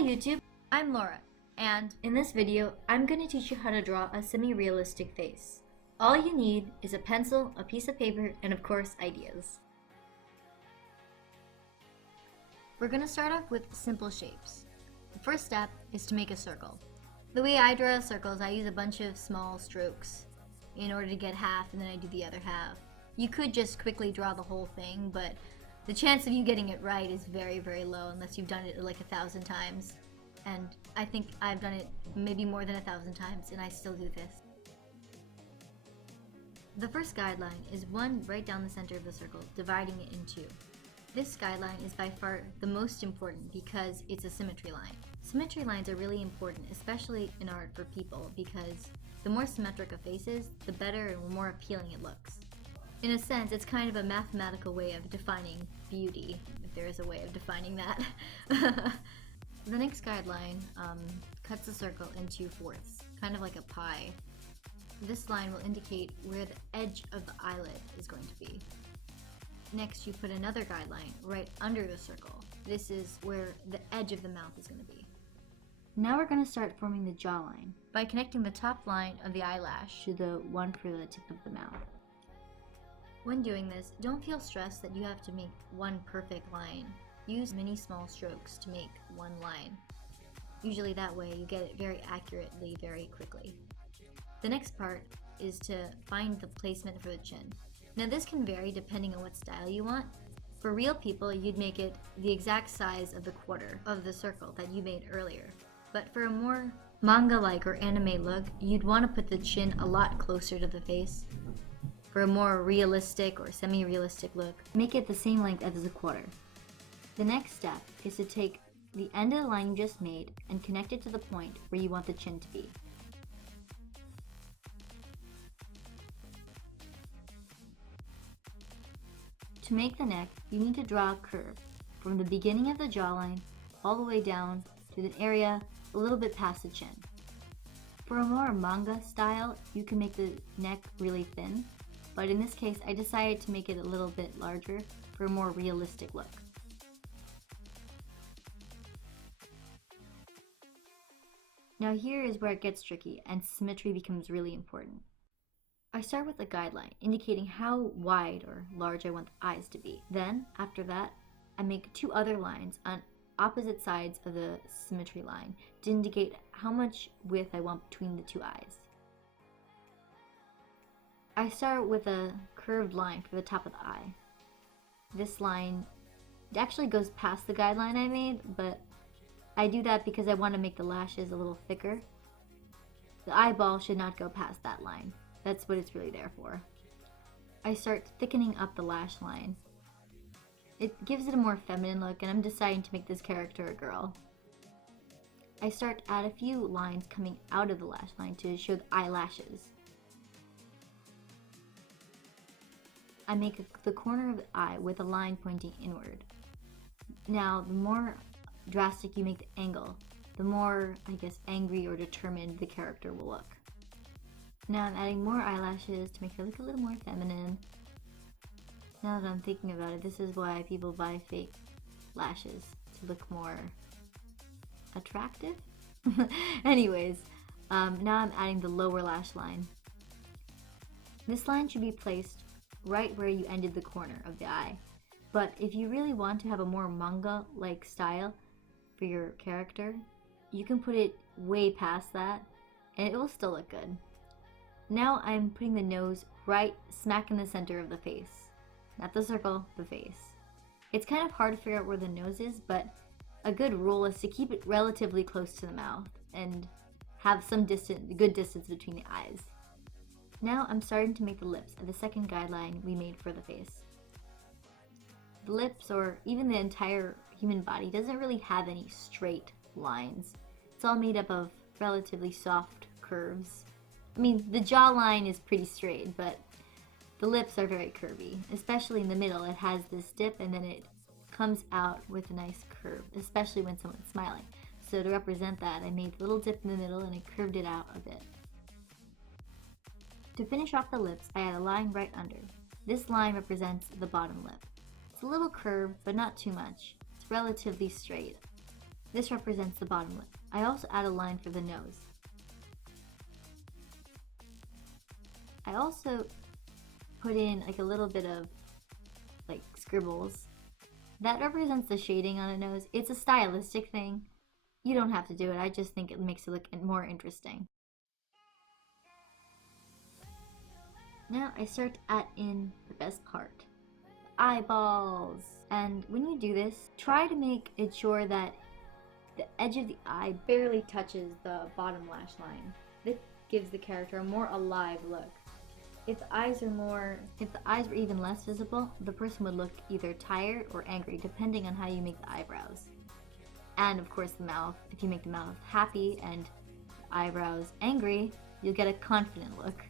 Hi YouTube, I'm Laura, and in this video, I'm going to teach you how to draw a semi-realistic face. All you need is a pencil, a piece of paper, and of course, ideas. We're going to start off with simple shapes. The first step is to make a circle. The way I draw circles, I use a bunch of small strokes in order to get half, and then I do the other half. You could just quickly draw the whole thing, but the chance of you getting it right is very, very low unless you've done it like 1,000 times. And I think I've done it maybe more than 1,000 times, and I still do this. The first guideline is one right down the center of the circle, dividing it in two. This guideline is by far the most important because it's a symmetry line. Symmetry lines are really important, especially in art for people, because the more symmetric a face is, the better and more appealing it looks. In a sense, it's kind of a mathematical way of defining beauty, if there is a way of defining that. The next guideline cuts the circle into fourths, kind of like a pie. This line will indicate where the edge of the eyelid is going to be. Next, you put another guideline right under the circle. This is where the edge of the mouth is going to be. Now we're going to start forming the jawline by connecting the top line of the eyelash to the one for the tip of the mouth. When doing this, don't feel stressed that you have to make one perfect line. Use many small strokes to make one line. Usually that way you get it very accurately very quickly. The next part is to find the placement for the chin. Now this can vary depending on what style you want. For real people, you'd make it the exact size of the quarter of the circle that you made earlier. But for a more manga-like or anime look, you'd want to put the chin a lot closer to the face. For a more realistic or semi-realistic look, make it the same length as the quarter. The next step is to take the end of the line you just made and connect it to the point where you want the chin to be. To make the neck, you need to draw a curve from the beginning of the jawline all the way down to the area a little bit past the chin. For a more manga style, you can make the neck really thin, but in this case I decided to make it a little bit larger for a more realistic look. Now here is where it gets tricky and symmetry becomes really important. I start with a guideline indicating how wide or large I want the eyes to be. Then, after that, I make two other lines on opposite sides of the symmetry line to indicate how much width I want between the two eyes. I start with a curved line for the top of the eye. This line actually goes past the guideline I made, but I do that because I want to make the lashes a little thicker. The eyeball should not go past that line. That's what it's really there for. I start thickening up the lash line. It gives it a more feminine look, and I'm deciding to make this character a girl. I start to add a few lines coming out of the lash line to show the eyelashes. I make the corner of the eye with a line pointing inward. Now, the more drastic you make the angle, the more, angry or determined the character will look. Now I'm adding more eyelashes to make her look a little more feminine. Now that I'm thinking about it, this is why people buy fake lashes, to look more attractive? Anyways, now I'm adding the lower lash line. This line should be placed right where you ended the corner of the eye. But if you really want to have a more manga-like style for your character, you can put it way past that and it will still look good. Now I'm putting the nose right smack in the center of the face. Not the circle, the face. It's kind of hard to figure out where the nose is, but a good rule is to keep it relatively close to the mouth and have some good distance between the eyes. Now I'm starting to make the lips of the second guideline we made for the face. The lips, or even the entire human body, doesn't really have any straight lines. It's all made up of relatively soft curves. I mean, the jawline is pretty straight, but the lips are very curvy. Especially in the middle, it has this dip and then it comes out with a nice curve, especially when someone's smiling. So to represent that, I made a little dip in the middle and I curved it out a bit. To finish off the lips, I add a line right under. This line represents the bottom lip. It's a little curved, but not too much. It's relatively straight. This represents the bottom lip. I also add a line for the nose. I also put in like a little bit of like scribbles. That represents the shading on a nose. It's a stylistic thing. You don't have to do it. I just think it makes it look more interesting. Now I start to add in the best part, the eyeballs. And when you do this, try to make it sure that the edge of the eye barely touches the bottom lash line. This gives the character a more alive look. If the eyes were even less visible, the person would look either tired or angry, depending on how you make the eyebrows. And of course the mouth. If you make the mouth happy and the eyebrows angry, you'll get a confident look.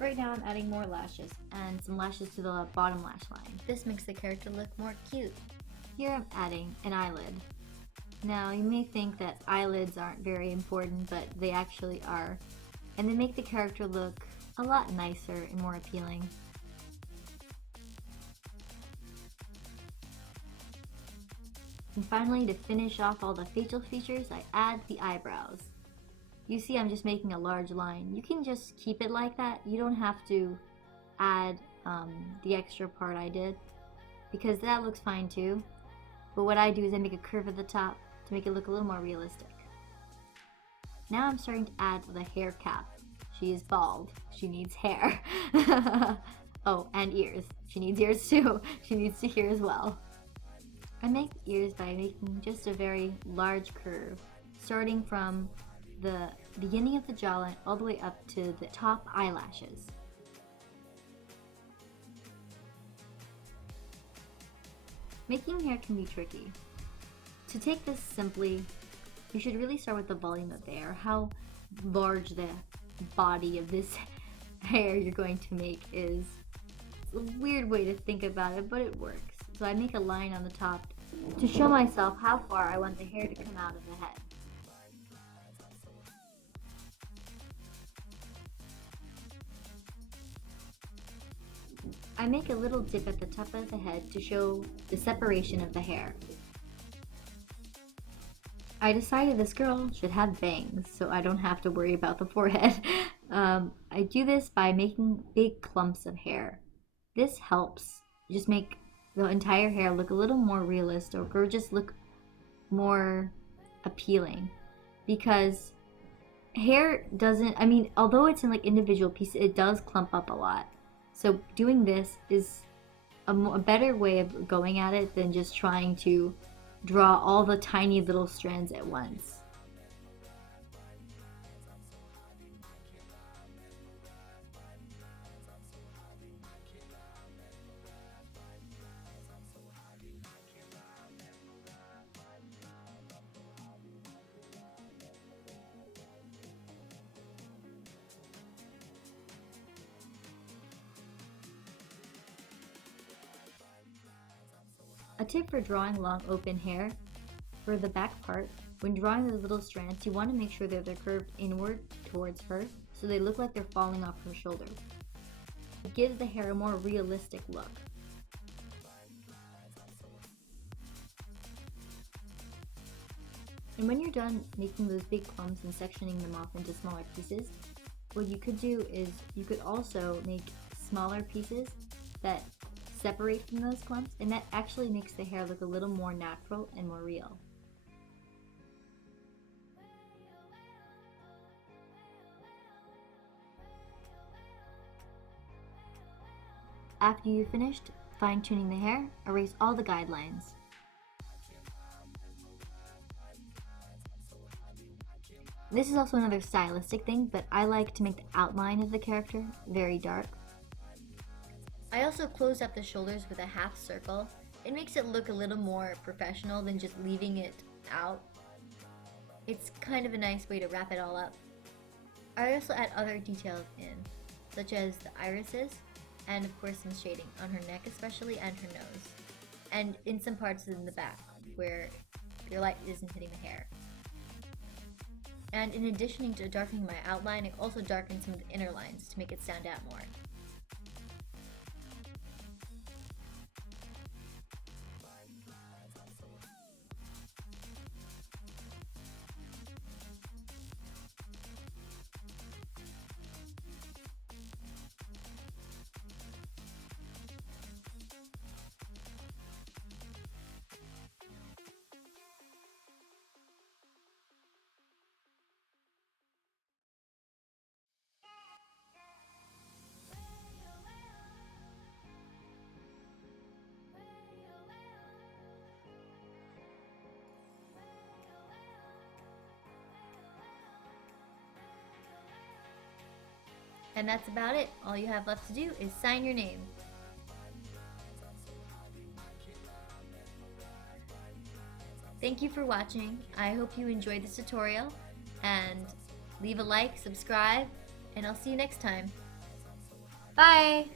Right now I'm adding more lashes and some lashes to the bottom lash line. This makes the character look more cute. Here I'm adding an eyelid. Now you may think that eyelids aren't very important, but they actually are. And they make the character look a lot nicer and more appealing. And finally, to finish off all the facial features, I add the eyebrows. You see I'm just making a large line. You can just keep it like that. You don't have to add the extra part I did, because that looks fine too. But what I do is I make a curve at the top to make it look a little more realistic. Now I'm starting to add the hair cap. She is bald. She needs hair. Oh, and ears. She needs ears too. She needs to hear as well. I make ears by making just a very large curve, starting from the beginning of the jawline all the way up to the top eyelashes. Making hair can be tricky. To take this simply, you should really start with the volume of the hair, how large the body of this hair you're going to make is. It's a weird way to think about it, but it works. So I make a line on the top to show myself how far I want the hair to come out of the head. I make a little dip at the top of the head to show the separation of the hair. I decided this girl should have bangs, so I don't have to worry about the forehead. I do this by making big clumps of hair. This helps just make the entire hair look a little more realistic, or just look more appealing. Because hair doesn't, although it's in like individual pieces, it does clump up a lot. So doing this is a better way of going at it than just trying to draw all the tiny little strands at once. A tip for drawing long open hair: for the back part, when drawing those little strands, you want to make sure that they're curved inward towards her, so they look like they're falling off her shoulder. It gives the hair a more realistic look. And when you're done making those big clumps and sectioning them off into smaller pieces, what you could do is you could also make smaller pieces that separate from those clumps, and that actually makes the hair look a little more natural and more real. After you've finished fine-tuning the hair, erase all the guidelines. This is also another stylistic thing, but I like to make the outline of the character very dark. I also close up the shoulders with a half circle. It makes it look a little more professional than just leaving it out. It's kind of a nice way to wrap it all up. I also add other details in, such as the irises and of course some shading on her neck especially, and her nose. And in some parts in the back, where your light isn't hitting the hair. And in addition to darkening my outline, I also darkened some of the inner lines to make it stand out more. And that's about it. All you have left to do is sign your name. Thank you for watching. I hope you enjoyed this tutorial, and leave a like, subscribe, and I'll see you next time. Bye!